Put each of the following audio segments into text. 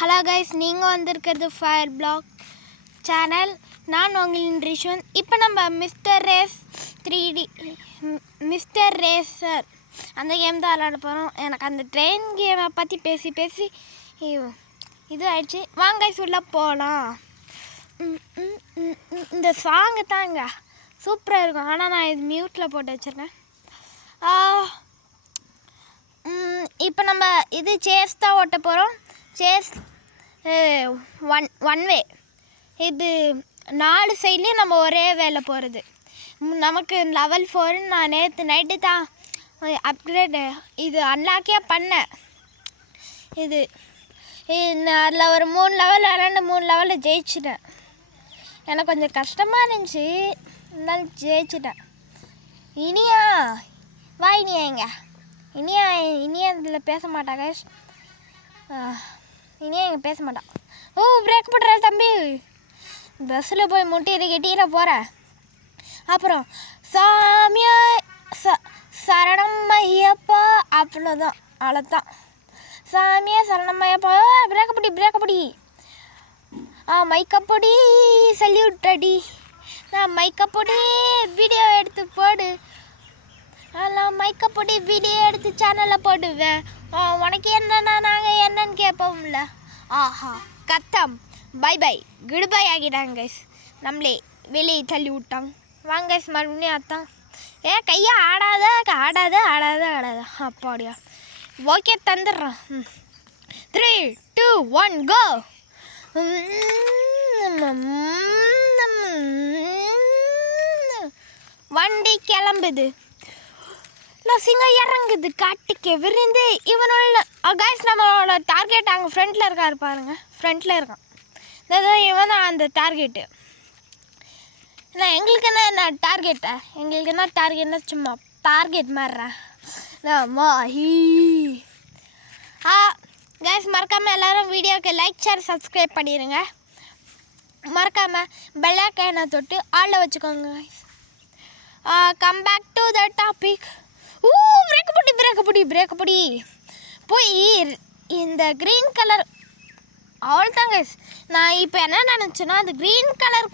Hello guys, நீங்கள் வந்திருக்கிறது fire black channel. நான் உங்களின் ரிஷன். இப்போ நம்ம mister race 3D mister racer அந்த கேம் தான் விளாட போகிறோம். எனக்கு அந்த ட்ரெயின் கேமை பற்றி பேசி இது ஆயிடுச்சு. வாங்க கைஸ் உள்ள போகலாம். இந்த சாங்கு தாங்க சூப்பராக இருக்கும். ஆனால் நான் இது மியூட்டில் போட்டு வச்சுருக்கேன். இப்போ நம்ம இது சேஸ் தான் ஓட்ட போகிறோம். Chase one way. இது 4 சைட்லேயும் நம்ம ஒரே வேலை போகிறது. நமக்கு லெவல் 4 நான் நேற்று நைட்டு தான் அப்கிரேடு இது அன்லாக்கே பண்ணேன். இது அதில் ஒரு 3 லெவல் விளாண்டு 3 லெவலில் ஜெயிச்சிட்டேன். எனக்கு கொஞ்சம் கஷ்டமாக இருந்துச்சு, இருந்தாலும் ஜெயிச்சிட்டேன். இனியா வா, இனியா எங்க இனியா இதில் பேச மாட்டாங்க. இனியா எங்கே பேச மாட்டான். ஓ, பிரேக் போட்டுற தம்பி. பஸ்ஸில் போய் முட்டிட்டு கெட்டிட போகிறேன். அப்புறம் சாமியா சரணம் ஐயப்பா அவ்வளோதான், அவ்வளோதான். சாமியா சரணம் ஐயப்பா. பிரேக்கப்படி மைக்கப்பொடி சல்யூட் அடி. நான் மைக்கப்பொடி வீடியோ எடுத்து போடு. அதெல்லாம் மைக்கப்பொடி வீடியோ எடுத்து சேனலில் போடுவேன். உனக்கு என்னன்னா நாங்கள் என்னன்னு கேட்போம்ல. ஆஹா கத்தம் பை பை குட் பை ஆகிட்டாங்க கைஸ். நம்மளே வெளியே தள்ளி விட்டாங்க. வாங்க கைஸ், மறுபடியும் அத்தான். கையை ஆடாத அப்பாடியா. ஓகே, தந்துடுறோம். 3, 2, 1 கோ. வண்டி கிளம்புது. சிங்கம் இறங்குது காட்டுக்கு விருந்து. இவனோட கைஸ் நம்மளோட டார்கெட் அங்கே ஃப்ரண்ட்டில் இருக்காரு பாருங்க. ஃப்ரண்ட்டில் இருக்கான். இவன் தான் அந்த டார்கெட்டு. இல்லை எங்களுக்கு என்ன டார்கெட்டா? எங்களுக்கு என்ன டார்கெட்னா சும்மா டார்கெட் மாறுறேன். கைஸ், மறக்காமல் எல்லோரும் வீடியோவுக்கு லைக் ஷேர் சப்ஸ்கிரைப் பண்ணிடுங்க. மறக்காமல் பெல் ஐகானை தொட்டு ஆளில் வச்சுக்கோங்க guys. Come back to the topic. பிரேக்கப்படி போய் இந்த க்ரீன் கலர் அவ்வளோதான் கைஸ். நான் இப்போ என்ன நினச்சேன்னா, அந்த க்ரீன் கலர்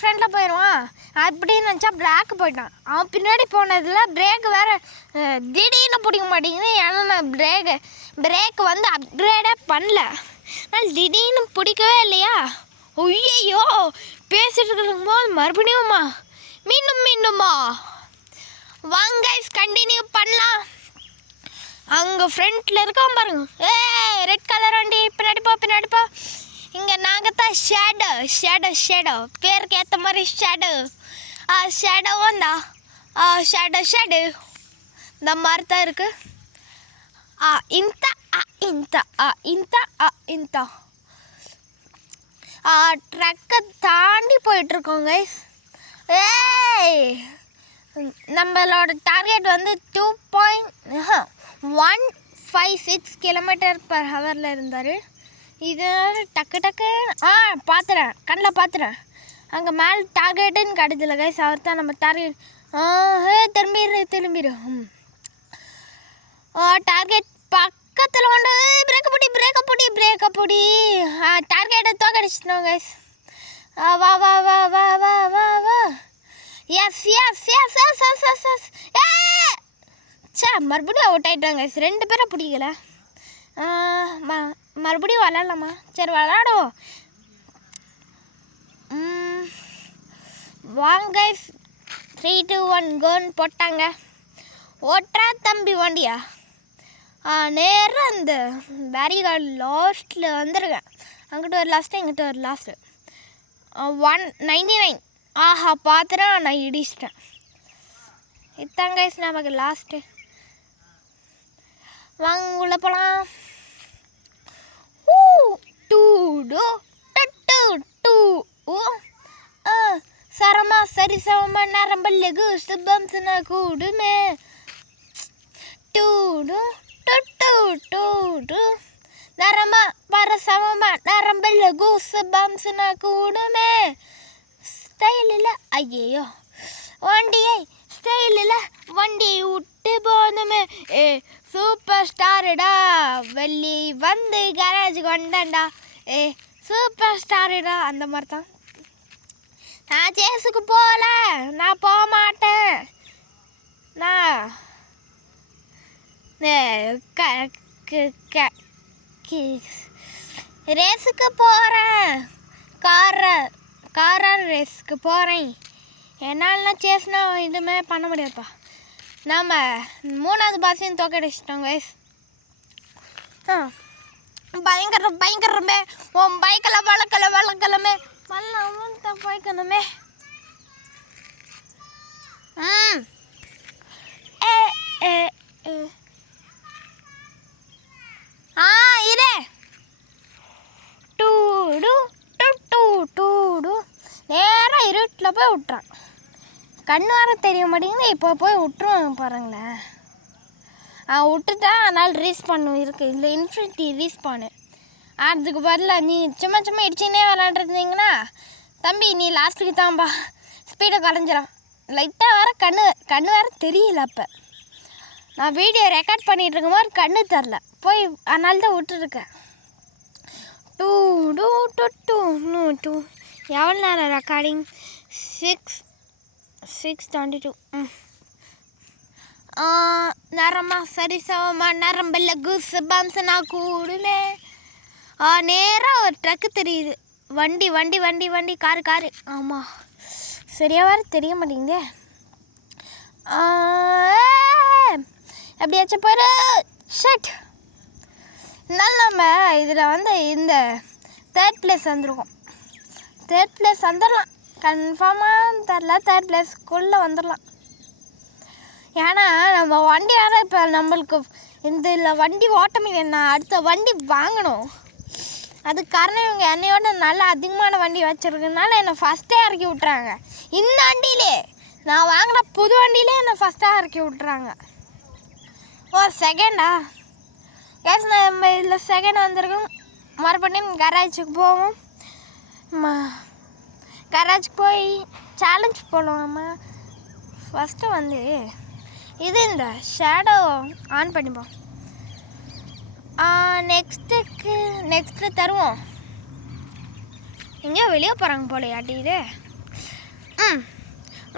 ஃப்ரெண்டில் போயிடுவான் அப்படின்னு நினச்சா பிளாக் போயிட்டான். அவன் பின்னாடி போனதில் பிரேக் வேறு திடீர்னு பிடிக்க மாட்டேங்குது. ஏன்னா நான் பிரேக் வந்து அப்கிரேடே பண்ணல. ஆனால் திடீர்னு பிடிக்கவே இல்லையா. ஐயோ, பேசிட்டு இருக்கும்போது மறுபடியுமா மீண்டுமா. வாங்க கைஸ், கண்டினியூ பண்ணலாம். அங்கே ஃப்ரண்ட்டில் இருக்கான் பாருங்க. ரெட் கலர் வண்டி. பின்னாடி போ. இங்கே நாங்கள் தான் ஷேடோ பேருக்கு ஏற்ற மாதிரி ஷேடோவும் தான் ஷேடோ இந்த மாதிரி தான் இருக்குது. இந்த ட்ரக்கை தாண்டி போயிட்டுருக்கோம் கைஸ். நம்மளோட டார்கெட் வந்து 2.156 km/h இருந்தார். இது டக்கு பார்த்துறேன், கண்ணில் பார்த்துறேன். அங்கே மேலே டார்கெட்டுன்னு கிடைச்சல கைஸ். அவர் தான் நம்ம டார்கெட். திரும்பிடு. டார்கெட் பக்கத்தில் கொண்டு பிரேக்கப்படி டார்கெட்டை தோக்கடிச்சிட்டோம் கைஸ். வா. எஸ். மறுபடியும் அவுட் ஆகிட்டாங்க கைஸ். 2 பேரை பிடிக்கல. மறுபடியும் விளாட்லாமா? சரி விளாடுவோம். வாங்க கைஸ், 3, 2, 1 கோன்னு போட்டாங்க. ஓட்டுறா தம்பி வண்டியா. நேராக அந்த பேரிகார்டு லாஸ்ட்டில் வந்துருக்கேன். அங்கிட்ட ஒரு லாஸ்ட்டு, இங்கிட்ட ஒரு லாஸ்ட்டு. 199. ஆஹா, பார்த்துறேன், நான் இடிச்சிட்டேன். இதாங்க கைஸ் நமக்கு லாஸ்ட்டு. வாங்க உள்ள போகலாம். சரமா சரி சமமா நரம்பல்லகு சுபம் சுன கூடுமே. நரமா பரசமமா நரம்பல்லகு சுபம் சுன கூடுமே. ஸ்டைலில் ஐயோ வண்டியை ஸ்டைலில் வண்டியை விட்டு விட்டு போனமே சூப்பர் ஸ்டாருடா வெள்ளி வந்து கேரேஜுக்கு வந்தேன்டா சூப்பர் ஸ்டாருடா அந்த மாதிரி தான். நான் சேஸுக்கு போகல, நான் போக மாட்டேன், நான் ரேஸுக்கு போகிறேன், கார் ரேஸுக்கு போகிறேன். என்னாலலாம் சேஸ்னா இதுவுமே பண்ண முடியாதுப்பா. நாம் 3வது பாஸையும் தோக்கடிச்சிட்டோம் கைஸ். பயங்கரமே உன் பைக்கில் வளர்க்கலமே வளர்ந்து போய்க்கணுமே. இதே நேராக இருட்டில் போய் விட்டுறான். கண்ணு வர தெரிய மாட்டேங்குது. இப்போ போய் விட்டுருவாங்க பாருங்களேன். விட்டுட்டா அதனால் ரீஸ்பான் இருக்குது. இல்லை இன்ஃபினிட்டி ரீஸ்பானு. அதுக்கு பதிலாக நீ சும்மா இடிச்சுன்னே விளாண்டுருந்தீங்கன்னா தம்பி நீ லாஸ்ட்டுக்கு தான்ப்பா ஸ்பீடை குறைஞ்சிடும். லைட்டாக வர கண்ணு வேறு தெரியல. அப்போ நான் வீடியோ ரெக்கார்ட் பண்ணிகிட்டு இருக்கும் போது கண்ணு தரல போய், அதனால தான் விட்டுருக்கேன். எவ்வளோ நேரம் ரெக்கார்டிங்? 6:22. நேரமா சரி சமமா நரம்பில் குசு பம்ஸ் நான் கூடுமே. நேராக ஒரு ட்ரக்கு தெரியுது. வண்டி காரு. ஆமாம் சரியாக வேறு தெரிய மாட்டேங்குதே. எப்படியாச்சும் போயிரு ஷட். இருந்தாலும் நம்ம இதில் வந்து இந்த 3rd பிளேஸ் வந்துருக்கோம். 3rd பிளேஸ் வந்துடலாம் கன்ஃபார்மாக. தெரில 3rd பிளேஸ்க்குள்ளே வந்துடலாம். ஏன்னா நம்ம வண்டி வேறு இப்போ நம்மளுக்கு இந்த வண்டி ஓட்ட முடியல. நான் அடுத்த வண்டி வாங்கணும். அதுக்கு காரணம் இவங்க என்னையோட நல்லா அதிகமான வண்டி வச்சுருக்கனால என்னை ஃபஸ்ட்டே இறக்கி விட்றாங்க. இந்த வண்டியிலே நான் வாங்கின புது வண்டியிலே என்னை ஃபஸ்ட்டாக இறக்கி விட்றாங்க. ஒரு செகண்டா கேஸ் நம்ம இதில் செகண்ட் வந்திருக்கோம். மறுபடியும் கராஜுக்கு போவோம். கராஜுக்கு போய் சேலஞ்ச் போடுவோம்மா. ஃபஸ்ட்டு வந்து இது இந்த ஷேடோ ஆன் பண்ணிப்போம். நெக்ஸ்ட்டு தருவோம். எங்கேயோ வெளியே போகிறாங்க போல யாட்டிது.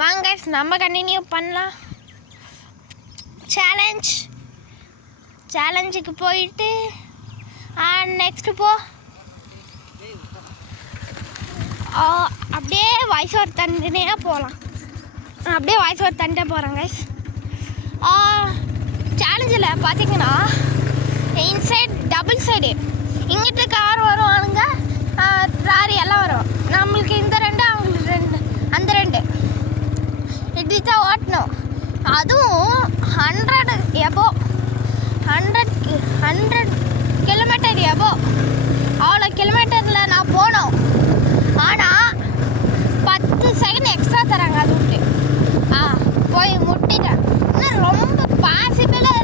வாங்க நம்ம கண்டினியூ பண்ணலாம். சேலஞ்சுக்கு போயிட்டு நெக்ஸ்ட்டு போ. அப்படியே வாய்ஸ் ஓவர் தந்துனே போகலாம். அப்படியே வாய்ஸ் ஓவர் தந்துட்டே போகிறேன் கைஸ். சேலஞ்சில் பார்த்தீங்கன்னா இன்சைட் டபுள் சைடு இங்கிட்ட கார் வரும், ஆளுங்க லாரி எல்லாம் வரும். நம்மளுக்கு இந்த 2 அவங்களுக்கு 2 அந்த 2 இப்படி தான் ஓட்டணும். அதுவும் 100 கிலோமீட்டர் எபோ. அவ்வளோ கிலோமீட்டரில் நான் போனோம். ஆனால் 10 செகண்ட் எக்ஸ்ட்ரா தராங்க. அது விட்டு போய் முட்டிட்டேன். இன்னும் ரொம்ப பாசிபிளாக